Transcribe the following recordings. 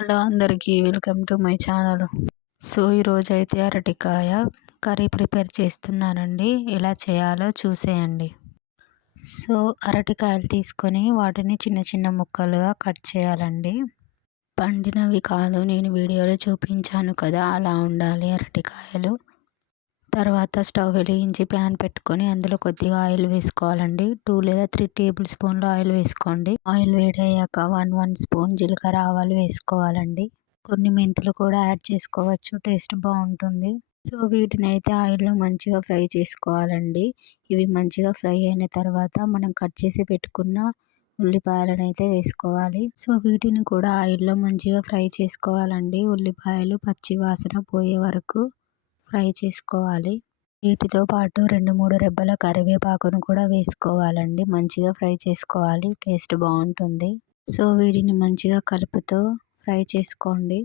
Hello అందరికీ welcome to my channel. So ఈరోజైతే అరటికాయ కర్రీ ప్రిపేర్ చేస్తున్నానండి. ఎలా చేయాలో చూసేయండి. సో అరటికాయలు తీసుకొని వాటిని చిన్న చిన్న ముక్కలుగా కట్ చేయాలండి. పండినవి కాదు, నేను వీడియోలో చూపించాను కదా, అలా ఉండాలి అరటికాయలు. తర్వాత స్టవ్ వెలిగించి ప్యాన్ పెట్టుకొని అందులో కొద్దిగా ఆయిల్ వేసుకోవాలండి. 2 లేదా 3 టేబుల్ స్పూన్లు ఆయిల్ వేసుకోండి. ఆయిల్ వేడయ్యాక 1 స్పూన్ జీలకర్ర ఆవాలు వేసుకోవాలండి. కొన్ని మెంతులు కూడా యాడ్ చేసుకోవచ్చు, టేస్ట్ బాగుంటుంది. సో వీటిని అయితే ఆయిల్లో మంచిగా ఫ్రై చేసుకోవాలండి. ఇవి మంచిగా ఫ్రై అయిన తర్వాత మనం కట్ చేసి పెట్టుకున్న ఉల్లిపాయలను అయితే వేసుకోవాలి. సో వీటిని కూడా ఆయిల్లో మంచిగా ఫ్రై చేసుకోవాలండి. ఉల్లిపాయలు పచ్చి వాసన పోయే వరకు ఫ్రై చేసుకోవాలి. వీటితో పాటు 2-3 రెబ్బల కరివేపాకును కూడా వేసుకోవాలండి. మంచిగా ఫ్రై చేసుకోవాలి, టేస్ట్ బాగుంటుంది. సో వీటిని మంచిగా కలుపుతూ ఫ్రై చేసుకోండి.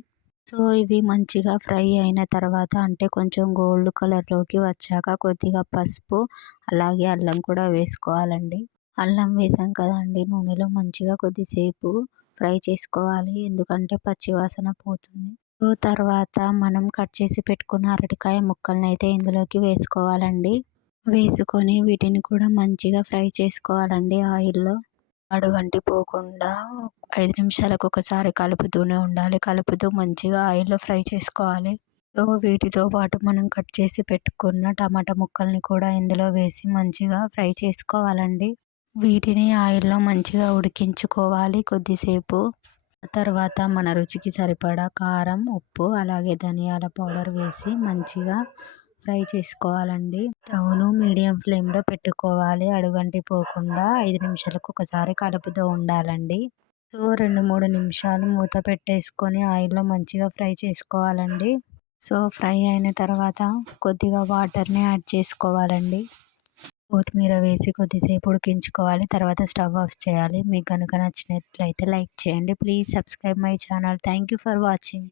సో ఇవి మంచిగా ఫ్రై అయిన తర్వాత, అంటే కొంచెం గోల్డ్ కలర్లోకి వచ్చాక కొద్దిగా పసుపు అలాగే అల్లం కూడా వేసుకోవాలండి. అల్లం వేసాం కదండి, నూనెలో మంచిగా కొద్దిసేపు ఫ్రై చేసుకోవాలి, ఎందుకంటే పచ్చివాసన పోతుంది. సో తర్వాత మనం కట్ చేసి పెట్టుకున్న అరటికాయ ముక్కల్ని అయితే ఇందులోకి వేసుకోవాలండి. వేసుకొని వీటిని కూడా మంచిగా ఫ్రై చేసుకోవాలండి ఆయిల్లో. అడుగంటి పోకుండా 5 నిమిషాలకు ఒకసారి కలుపుతూనే ఉండాలి. కలుపుతూ మంచిగా ఆయిల్లో ఫ్రై చేసుకోవాలి. సో వీటితో పాటు మనం కట్ చేసి పెట్టుకున్న టమాటా ముక్కల్ని కూడా ఇందులో వేసి మంచిగా ఫ్రై చేసుకోవాలండి. వీటిని ఆయిల్లో మంచిగా ఉడికించుకోవాలి కొద్దిసేపు. తర్వాత మన రుచికి సరిపడా కారం, ఉప్పు అలాగే ధనియాల పౌడర్ వేసి మంచిగా ఫ్రై చేసుకోవాలండి. స్టవ్ను మీడియం ఫ్లేమ్లో పెట్టుకోవాలి. అడుగంటి పోకుండా 5 నిమిషాలకు ఒకసారి కలుపుతూ ఉండాలండి. సో 2-3 నిమిషాలు మూత పెట్టేసుకొని ఆయిల్లో మంచిగా ఫ్రై చేసుకోవాలండి. సో ఫ్రై అయిన తర్వాత కొద్దిగా వాటర్ని యాడ్ చేసుకోవాలండి. కొత్తిమీర వేసి కొద్దిసేపు ఉడికించుకోవాలి. తర్వాత స్టవ్ ఆఫ్ చేయాలి. మీకు కనుక నచ్చినట్లయితే లైక్ చేయండి. Please subscribe my channel. Thank you for watching.